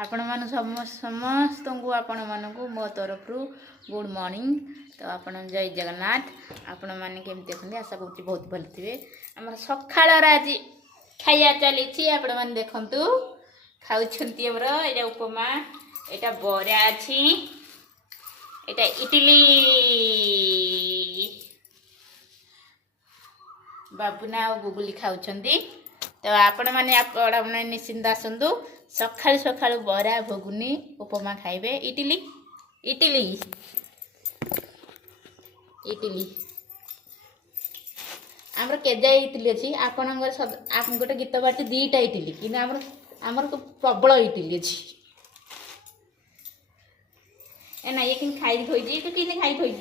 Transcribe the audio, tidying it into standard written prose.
आपण मान समस्त को आपण मान को मो तरफ गुड मॉर्निंग। तो आपण जय जगन्नाथ। आपण मैंने केमती अछंती आशा करूँ बहुत भल थे। आम सकाळ आज खाइया चली आपण मैंने देखु खाऊंट ये उपमा यहाँ बरा अच्छी यहाँ इडली बाबुना और गुगुली खाऊं। तो आपण मैंने निश्चिंत आसतु सकाळु सकाळु बरा घुगुनी उपमा खाइबे इडली इडली इडली आमर केजा इडली अच्छी आपण गोटे गीत बाटी दीटा इडली कि आमर तो प्रबल इडली अच्छी ना ये कि खाई थोड़ी तो कि खाई थोड़ी